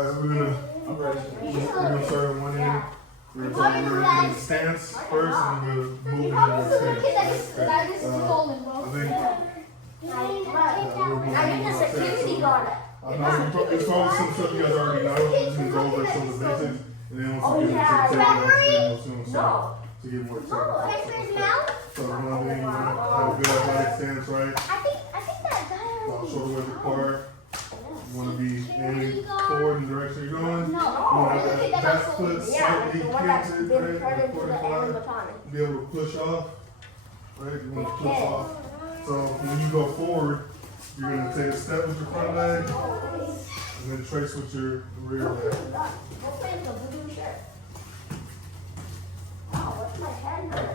Alright, we're gonna start on one end. We're gonna do the stance first, and then we're gonna move into the stance. I think Now you're the security guard. it's probably some stuff you guys already know. We're just gonna go over some of the basics, and then once we get into the technical, to get more technical. So one thing, you want to have a good athletic stance, right? I think that guy. Shoulder width apart. You want to be aiming forward in the direction you're going. You want to have that back foot slightly canted, right? Be able to push off, right? You want to push off. So when you go forward, you're going to take a step with your front leg, and then trace with your rear leg.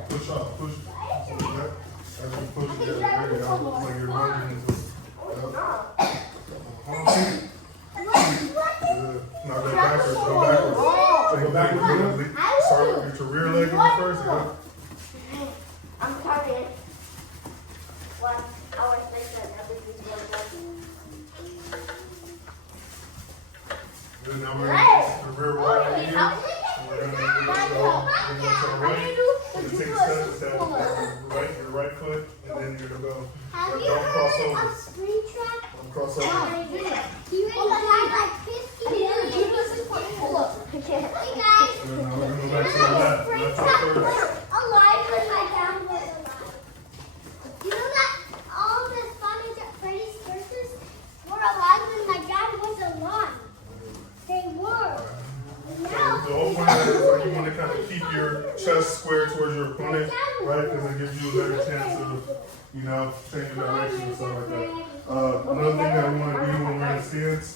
Push off, push. So that, as you push it, there you go. It's like you're lunging into it. Now go backwards, go backwards. So go backwards. Start with your rear leg going first. I'm coming. What? I was thinking everything's going Then now we're going to the rear wall right here. We're going to go to the right. We're going to take a step with that your right foot, and then you're going to go. Don't cross over. Don't cross over. Hey guys. And then we're going to go back to the left. Left foot first. Alive with my downward. You know that all the Spanish at Freddy's Circus were alive when my dad was alive. They were. So the whole point of that is like you want to kind of keep your chest square towards your opponent, right? Because it gives you a better chance of, you know, changing direction and stuff like that. Another thing that we want to do when we're in stance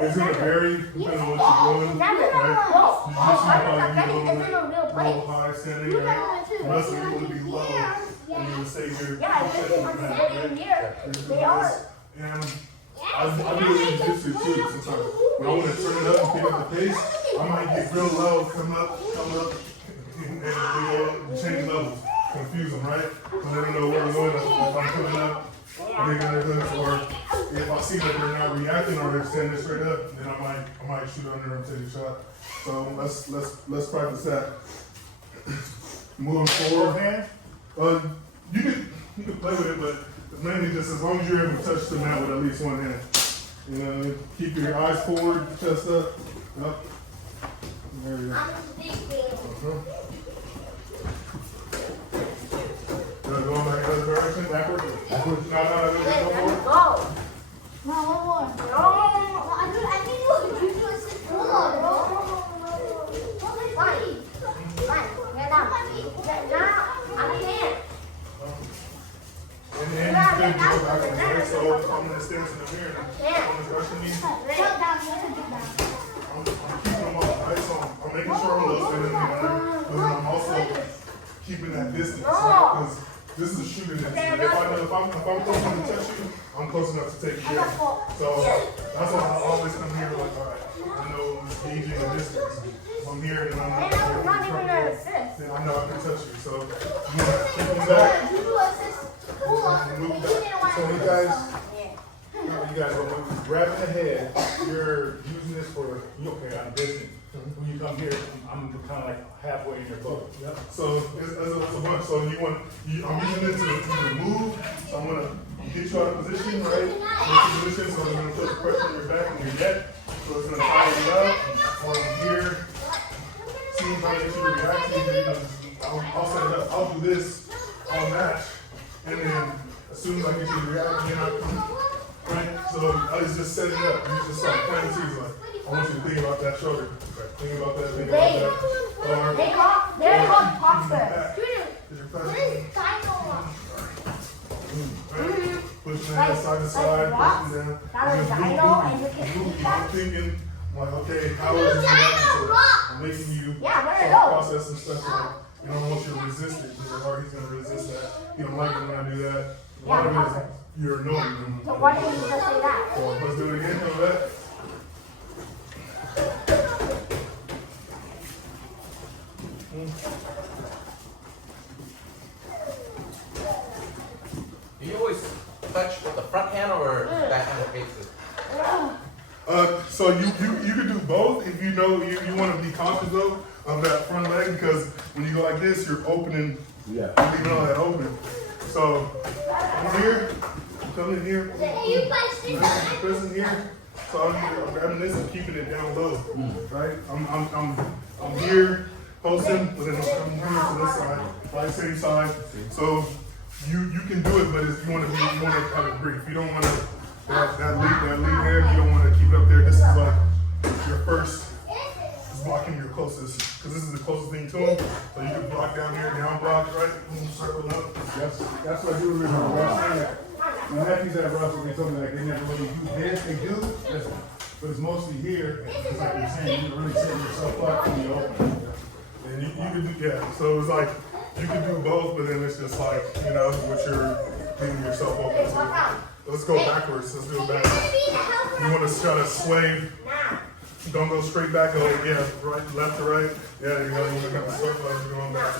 is going to vary depending on what you're doing, right? You just want to be a little high standing, right? Wrestling, you want to be low, and you want to stay here. Yeah, they are. And I do it in jiu-jitsu too sometimes. When I want to turn it up and pick up the pace, I might get real low, come up, and change levels. Confuse them, right? So they don't know where we're going. If I'm coming up, they're gonna hooks, or if I see that they're not reacting or they're standing straight up, then I might shoot under them, take a shot. So let's practice that. Moving forward, you can play with it, but it's mainly just as long as you're able to touch the mat with at least one hand. You know, keep your eyes forward, chest up. Yep. There you go. Going back the other direction, backwards. No, go forward. No, one more. No, I think you just hold on, bro. Fine. Get down. I can't. And then you can go backwards, right? So I'm going to stand in the mirror. I'm keeping them up, right? So I'm making sure I'm listening, but I'm also keeping that distance, right? Because this is a shooting incident. If I'm close enough to touch you, I'm close enough to take you down. So that's why I always come here like, all right, I know it's gauging the distance. If I'm here and I'm not here, then I know I can touch you. So you know, keep them back. Move back. So you guys, when you're grabbing the head, you're using this for, okay, I'm distance. When you come here, I'm kind of like halfway in your boat. Yep. So it's a bunch. So I'm using it to move. So I'm going to get you out of position, right? Get you position, so I'm going to put the pressure on your back and your neck. So it's going to tie you up. While I'm here, see how I get you to react. I'll set it up. I'll do this on match. And then as soon as I get you to react, then I'll come. Right? So I was just setting it up. You just start planting seeds. Like, I want you to think about that shoulder. Think about that, think about that. They're called boxers. Pushing that side to side, pushing down. You're thinking, like, okay, how is this reacting? I'm making you process some stuff. Like, you don't want you to resist it. He's going to resist that. You don't like it when I do that. A lot of it is you're annoying him. So why didn't you just say that? So let's do it again. Come back. Do you always touch with the front hand or back hand faces? So So you can do both if you know you want to be conscious though of that front leg, because when you go like this, you're opening, you're leaving all that open. So I'm here, I'm coming in here, pressing here. So I'm grabbing this and keeping it down low, right? I'm here, posting, but then I'm coming here to this side, right, same side. So you can do it, but you want to have it brief. You don't want to that lead there. You don't want to keep it up there. This is like your first. Is blocking your closest, because this is the closest thing to him. So you can block down here, down block, right? Circle up. That's what I do remember wrestling. When nephews at wrestling, they told me like they never really do this. They do, but it's mostly here. It's like you're saying, you're really setting yourself up when you open. And you can do, yeah. So it's like you can do both, but then it's just like, you know, what you're leaving yourself open to. Let's go backwards. Let's do it backwards. You want to try to sway. Don't go straight back. Go, yeah, right, left to right. Yeah, you want to kind of circle as you're going back.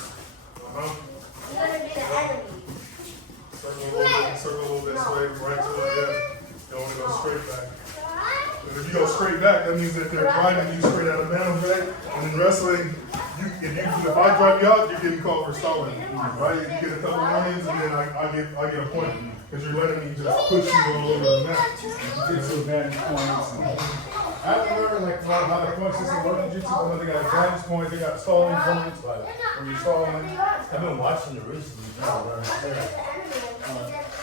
Circle a little bit, sway right to left. Yeah. You don't want to go straight back. If you go straight back, that means that they're driving you straight out of bounds, right? And in wrestling, if I drive you out, you're getting called for stalling, right? You get a couple warnings, and then I get a point because you're letting me just push you all over the mat. You get so bad points. I've learned like how the point system works in jiu-jitsu. I know they got advantage points, they got stalling points, but when you're stalling, I've been watching the recently.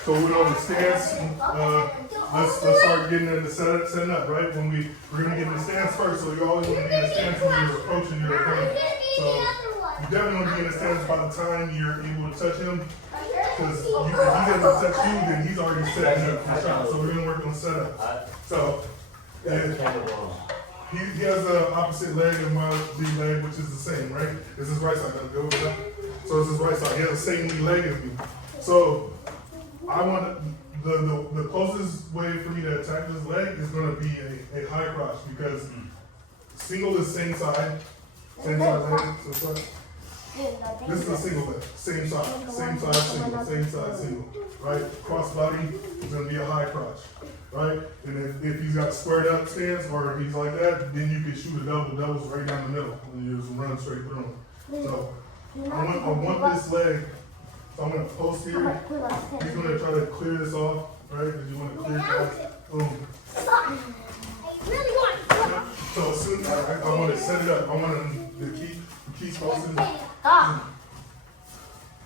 So we're on the stance. Let's start getting into setting up, right? We're gonna get in the stance first. So you always want to be in the stance when you're approaching your opponent. So you definitely want to be in the stance by the time you're able to touch him, because if he doesn't touch you, then he's already setting up for the shot. So we're gonna work on setup. So he has the opposite leg and my lead leg, which is the same, right? It's his right side. Gotta go over that. So it's his right side. He has the same lead leg as me. So I want the closest way for me to attack this leg is going to be a high crotch, because single is same side leg. So it's like, this is a single leg, same side, single, right? Cross body is going to be a high crotch, right? And if he's got squared up stance or if he's like that, then you can shoot a double. Double's right down the middle and you just run straight through him. So I want this leg. So I'm going to post here. He's going to try to clear this off, right? Because you want to clear that. Boom. So as soon as I want to set it up, I want him to keep posting.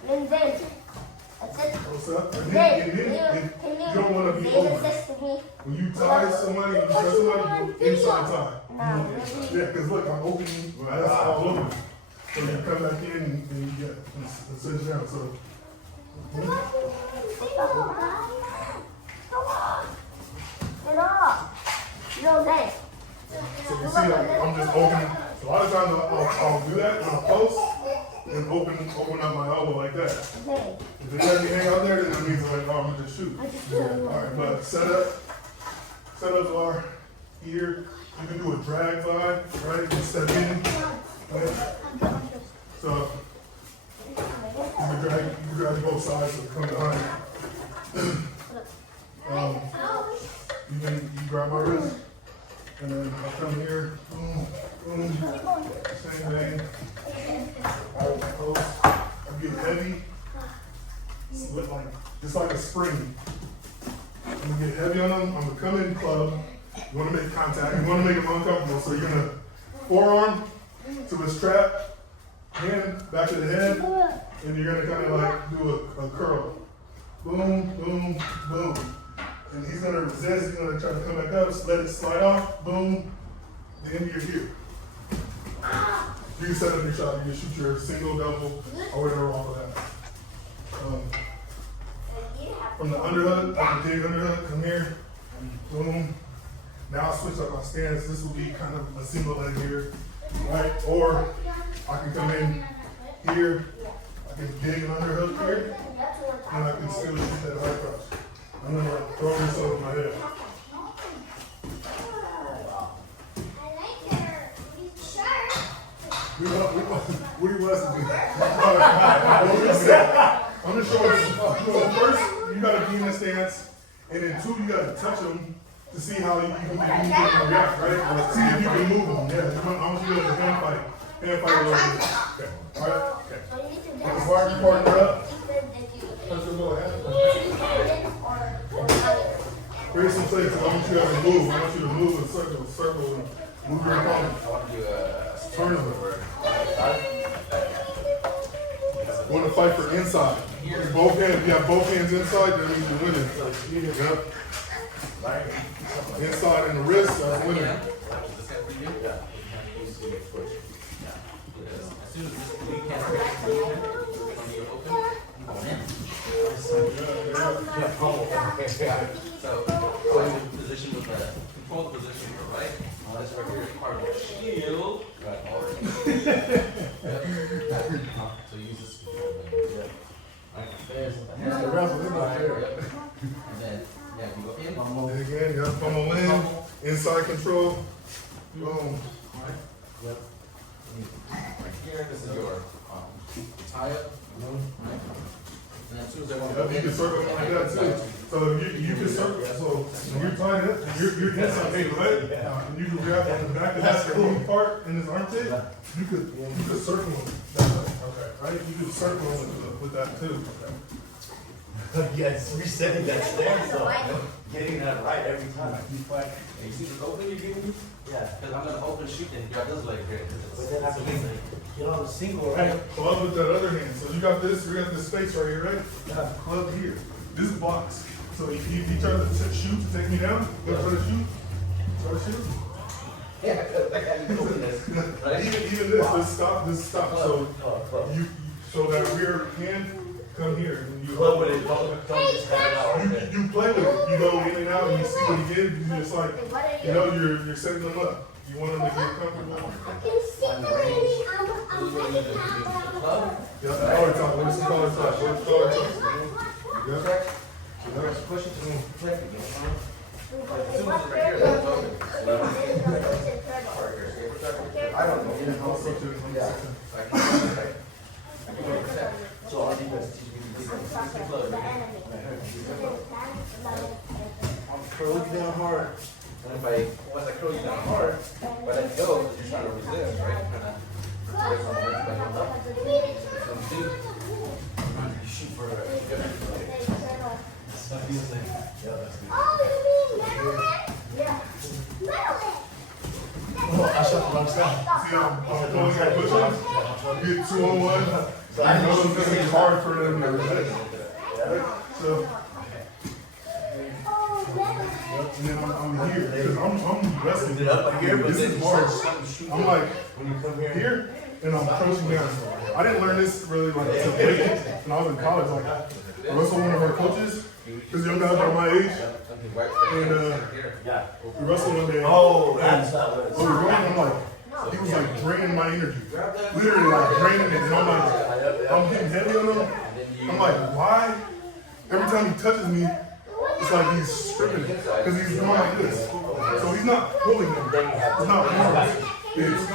And then, What's up? And then you don't want to be over. When you tie somebody, you touch somebody, you go inside tie. Yeah, because look, I'm opening. That's all over. So you come back in and you get and sit down. So. Come on. Get off. No, thanks. So you see, I'm just opening. A lot of times I'll do that when I post and open up my elbow like that. If it doesn't hang out there, then that means like, oh, I'm gonna just shoot. Alright, but setups are here. You can do a drag glide, right? You step in, right? So you can drag both sides so come behind. You grab my wrist, and then I'll come here, boom, boom, same thing. I get heavy, just like a spring. I'm gonna get heavy on them. I'm gonna come in club. You wanna make contact. You wanna make them uncomfortable. So you're gonna forearm to the strap, hand back to the head, and you're gonna kind of like do a curl. Boom, boom, boom. And he's gonna resist. He's gonna try to come back up. Let it slide off. Boom. Then you're here. You can set up your shot. You can shoot your single, double, or whatever off of that. From the underhook, I can dig underhook. Come here. Boom. Now I'll switch up my stance. This will be kind of a single leg here, right? Or I can come in here. I can dig an underhook here, and I can still shoot that high cross. I'm gonna throw this over my head. What do you want us to do? I'm just showing you. First, you gotta be in the stance, and then two, you gotta touch them to see how you can react, right? See if you can move them. Yeah, I want you to do a hand fight. Hand fight a little bit. Okay. All right. Okay. Partner up. Let's go ahead. Create some places. I want you guys to move. I want you to move in circle, and move your opponent. I want to do a Turn them. You want to fight for inside. If you have both hands inside, that means you're winning. Yep. Inside in the wrist, that's winning. As soon as we can't from you open, so go into position with the control position, right? This right here is part of the shield. So use this. Right there's the wrestle, they're not there. and then you go in. And again, you have pummel in, inside control. Boom. Right here, this is your tie up. Right? And as soon as I want Yep, you can circle it like that too. So you can circle. So when you're tying it, you're inside, right? And you can grab on the back of that little part in his armpit. You could circle him that way. Okay, right? You could circle him with that too. Okay. Yeah, it's resetting that stance, so getting that right every time. you see the open you're giving me? Yeah. Because I'm gonna open shoot and grab this leg here. But then after this, get on the single, Hey, right? club with that other hand. So you got this space right here, right? You have club here. This is blocks. So if you try to shoot to take me down, you try to shoot. Try to shoot. Yeah, I can't even open this. Right? Even this stop. So that rear hand come here. And you Club with it, don't just have it out right there. You play with it. You go in and out and you see what he did. You just like, you're setting them up. You want them to get comfortable. Yeah, collar top. Where's the collar top? Where's the collar top? Yeah. Just push it to click again. As soon as it's right here, that's open. I don't know. So our defense teaches me to curl you down hard. And once I curl you down hard, if I let go, you're trying to resist, right? You shoot for Oh, I shot the wrong side. See how I'm going here pushing? Get 2-on-1. So I know it's going to be hard for them to resist. So, and then I'm here, because I'm wrestling. This is hard. I'm like, When you come here, here, and I'm crouching down. I didn't learn this really like until late when I was in college. Like, I wrestled one of our coaches, because young guys are my age, and yeah. we wrestled one day. Oh, that's not what Oh, really? I'm like, he was like draining my energy. Literally like draining it. And I'm like, I'm getting heavy on him. I'm like, why? Every time he touches me, it's like he's stripping it. Because he's going like this. So he's not pulling it. It's not pulling. It's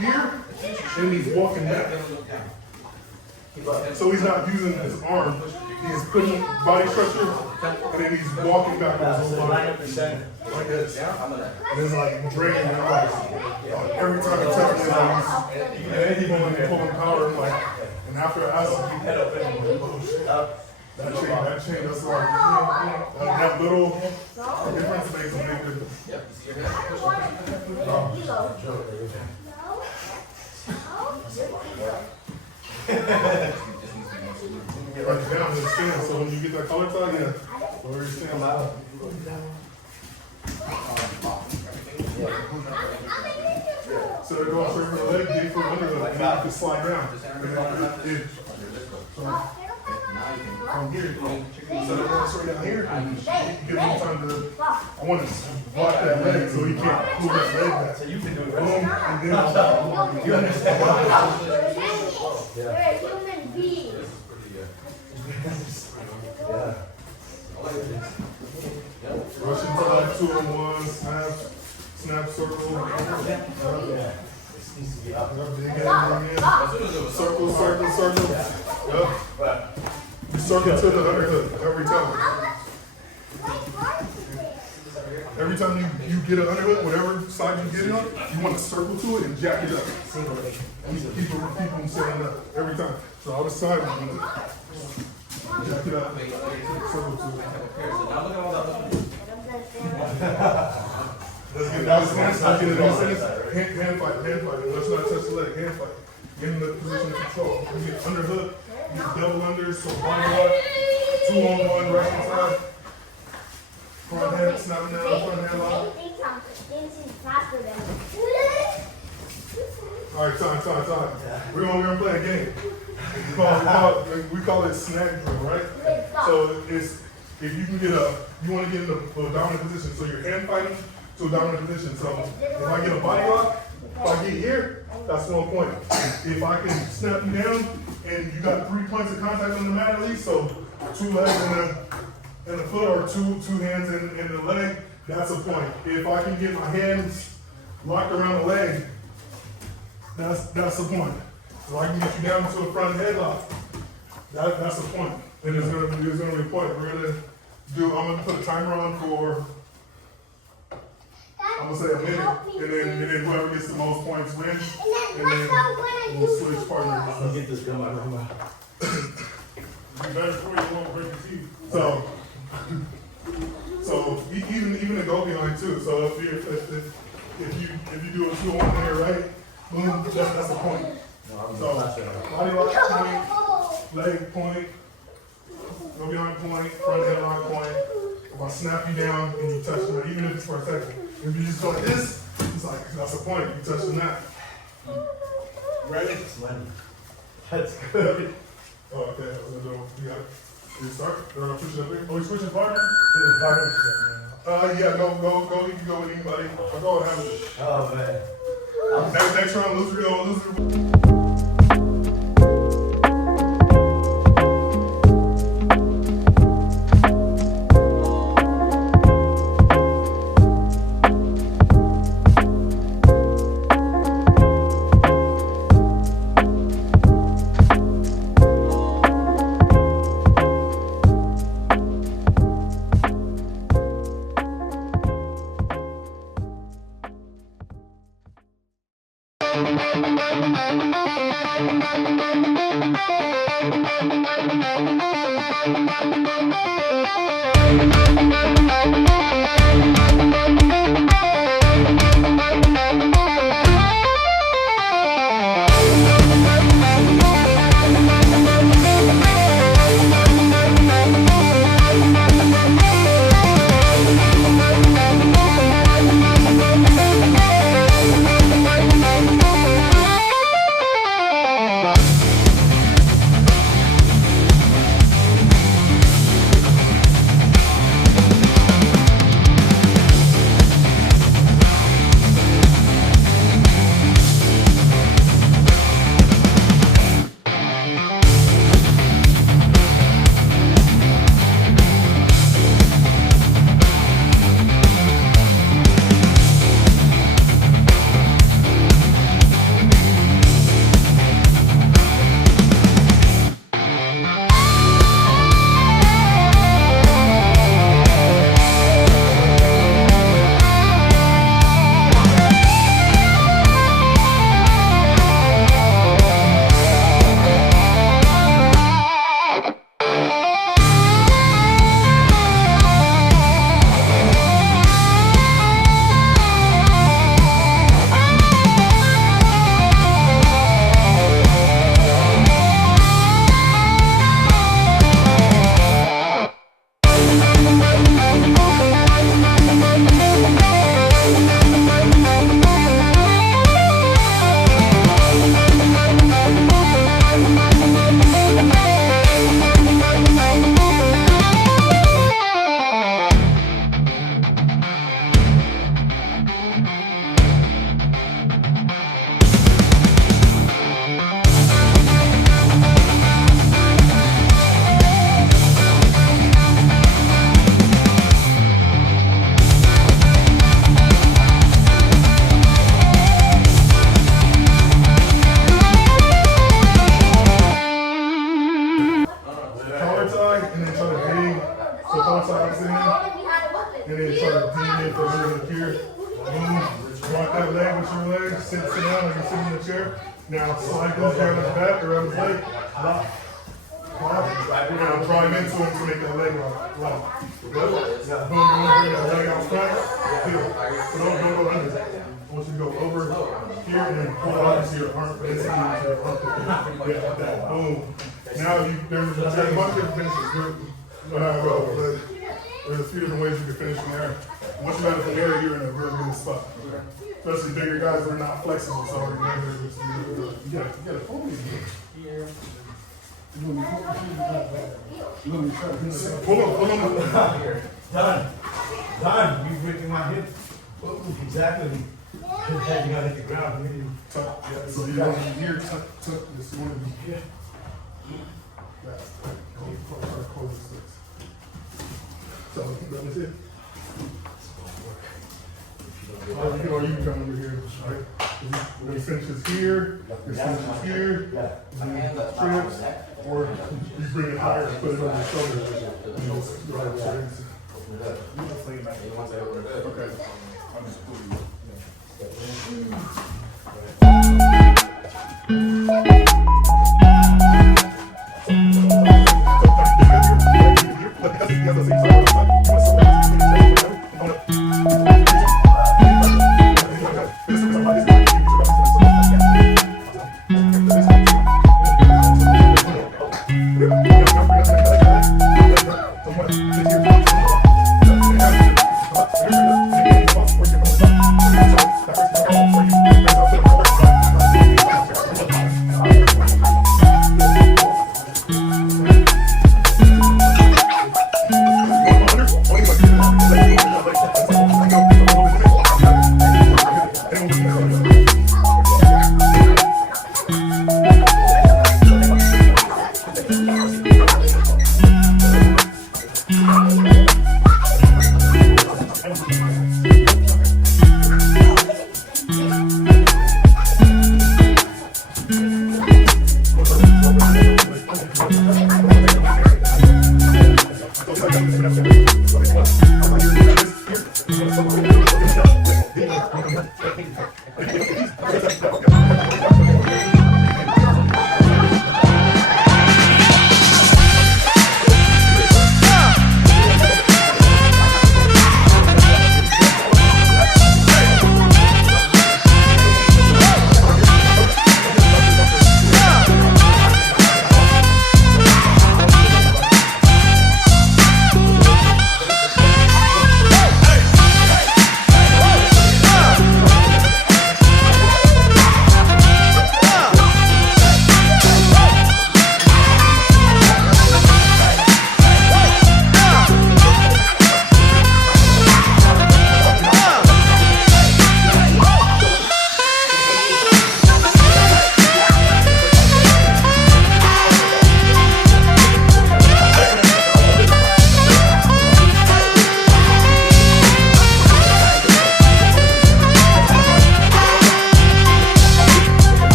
here, and he's walking back. So he's not using his arm. He's putting body structure, and then he's walking backwards. Like this. And it's like draining my life. Every time he touches me, like he's pulling power. I'm like, and after I asked him, head up and oh shit. That change, that's like, that little difference makes a big difference. Right down to the stand, so when you get that collar tie, yeah, where you stand out. So they're going straight for the leg, deep foot under the leg, and then you can slide down. From here, so they're going straight down here, and give him time to, I want to block that leg so he can't pull his leg back. So you can do it. Boom, and then you understand. You're a human being. Yeah. Rush into like 2-on-1, snap circle. Yeah. This needs to be up. Circle, circle, circle. Yep. You circle to the underhook every time. every time you get an underhook, whatever side you get it on, you want to circle to it and jack it up. Keep them setting up every time. So other side, I'm going to jack it up, circle to it. Let's get that. Hand fight. Let's not touch the leg. Hand fight. Get in the position of control. We get underhook, get double unders, so body lock, 2-on-1 right side. Front hand, snapping down, front hand lock. All right, time. We're gonna play a game. We call it Snag Drill, right? So it's if you can you want to get in a dominant position. So you're hand fighting to a dominant position. So if I get a body lock, if I get here, that's 1 point. If I can snap you down and you got 3 points of contact on the mat at least, so 2 legs and a foot or two hands in the leg, that's a point. If I can get my hands locked around the leg, that's a point. So I can get you down to a front headlock, that's a point. And it's gonna be a point. I'm gonna put a timer on for, I'm gonna say a minute, and then whoever gets the most points wins, and then we'll switch partners. I'll get this gun out of my mouth. You better for you won't break your teeth. So even a go behind too. So if you do a 2-on there, right? Boom, that's a point. So body lock point, leg point, go behind point, front head lock point. If I snap you down and you touch them, even if it's for a second, if you just go like this, it's like that's a point. You touch the mat. Ready? That's good. Oh, okay. You got it. You start? They're gonna push it up here. Oh, you switching partner? Yeah, go. You can go with anybody. I'll go and have it. Oh man. Next round, loser go, loser. that leg with your leg, sit down like you're sitting in the chair. Now slide those down his back or on his leg. Lock. Now drive into him to make that leg lock. Boom, bring that leg out front. Feel. So don't go under. I want you to go over here and then pull it onto your arm. Into your armpit. Yeah, like that. Boom. Now there's a bunch of different finishes. There's a few different ways you can finish from there. Once you're out of the area, you're in a really good spot. Especially bigger guys that are not flexible, so you gotta hold it here. Pull on. Done. You breaking my hip. Exactly. You gotta hit the ground. Tuck. Yeah, so you want to be here, tuck. Just you want to be here. That's so let me see. Or you can come over here, right? We're gonna finish this here, this finishes here, and then trips, or you bring it higher and put it on your shoulder. Okay.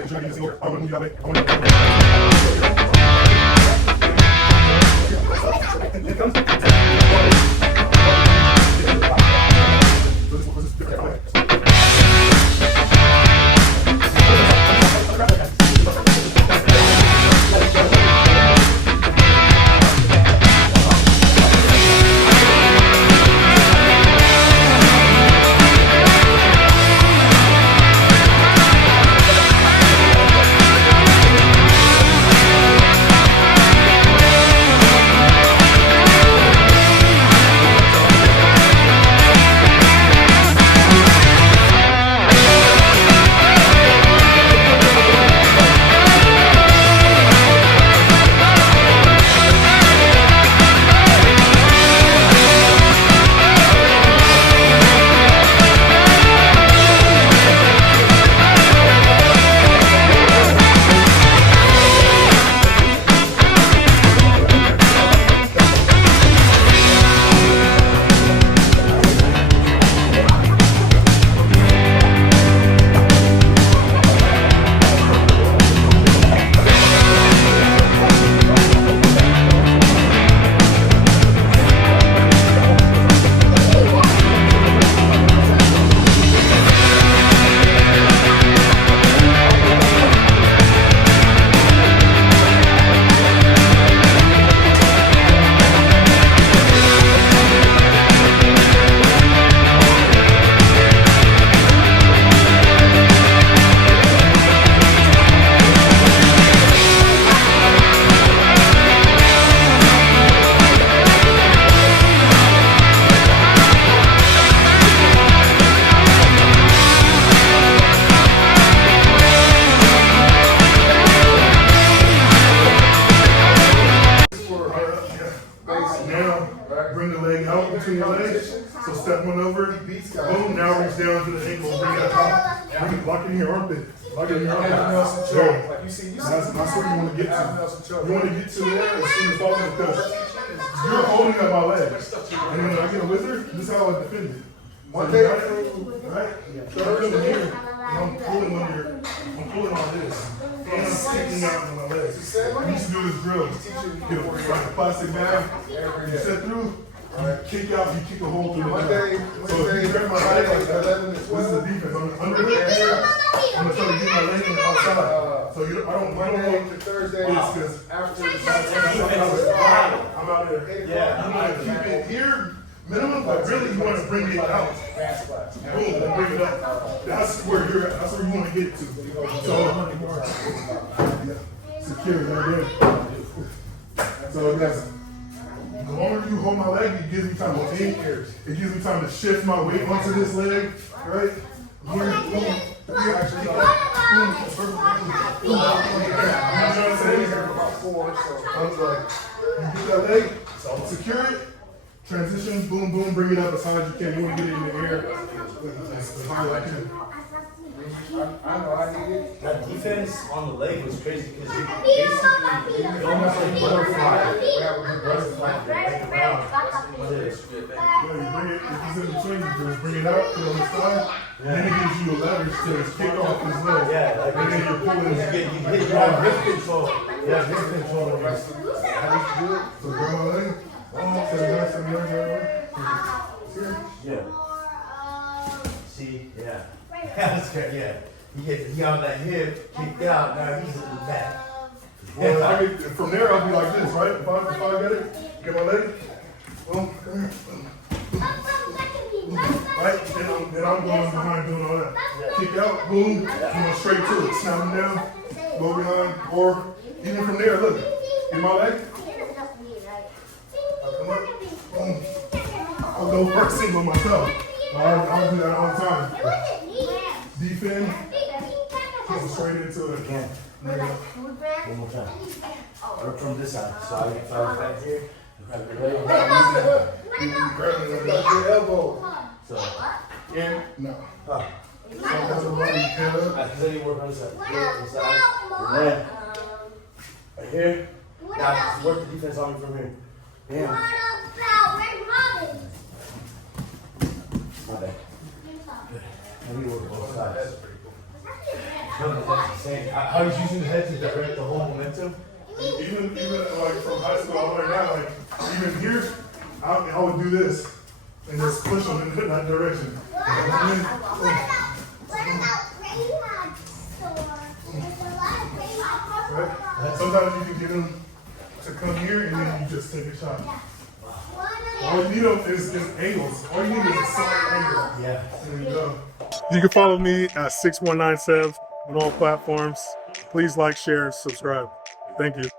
leg. Try to get this over. I want to move that leg. I want bring the leg out between your legs. So step one over, boom, now reach down to the ankle, bring it up, bring it, lock in your armpit. Lock in your armpit. There. That's where you want to get to. You want to get to there as soon as possible because you're holding up my leg. And when I get a wizard, this is how I defend it. One day, right? So I'm coming here, and I'm pulling on this. And I'm sticking out on my legs. We used to do this drill. Get a plastic bag, you set through, kick out, you kick a hole through the bag. So if you grab my leg like that, this is the defense. I'm under here, I'm going to try to get my leg on the outside. So I don't want Thursday because after I'm out there. Yeah, you want to keep it here. Minimum, but really you want to bring it out. Boom, bring it up. That's where you're at. That's where you want to get to. So, secure right there. So that's, the longer you hold my leg, it gives me time to think. It gives me time to shift my weight onto this leg, right? Here, boom. You get that leg, secure it. Transition, boom, boom, bring it up as high as you can. You want to get it in the air as high as I can. I know I need it. That defense on the leg was crazy because you basically almost like butterfly. Yeah, you bring it, if it's in between, you just bring it out, put it on the side, and then it gives you a leverage to kick off his leg. Yeah, like and then you're pulling you have wrist control. Yeah, wrist control the rest of it. How do you do it? So grab my leg. Yeah. See, yeah. That's good, yeah. He on that hip, kicked out, now he's in the back. Well, I mean, from there, I'll be like this, right? If I get it, get my leg, boom, come here. Right? Then I'm going behind doing all that. Kick out, boom, going straight to it. Snap him down, go behind, or even from there, look, get my leg. Come up, boom. I'll go first single myself. I'll do that all the time. Defend, go straight into it. Again. One more time. Work from this side. So I back here. Grab your leg. Grab your elbow. So, yeah, no. huh. Sometimes I'm running, get up. I can work on this side. Here, this side. And then, right here. Now, work the defense on me from here. Damn. My bad. Good. Let me work both sides. No, that's insane. How he's using the head to direct the whole momentum? Even like from high school, I learned that. Like even here, I would do this and just push them in that direction. What about Rayhad store? There's a lot of Rayhad. Right? Sometimes you can get them to come here and then you just take a shot. All you need is angles. All you need is a side angle. Yeah. There you go. You can follow me at 6197 on all platforms. Please like, share, subscribe. Thank you.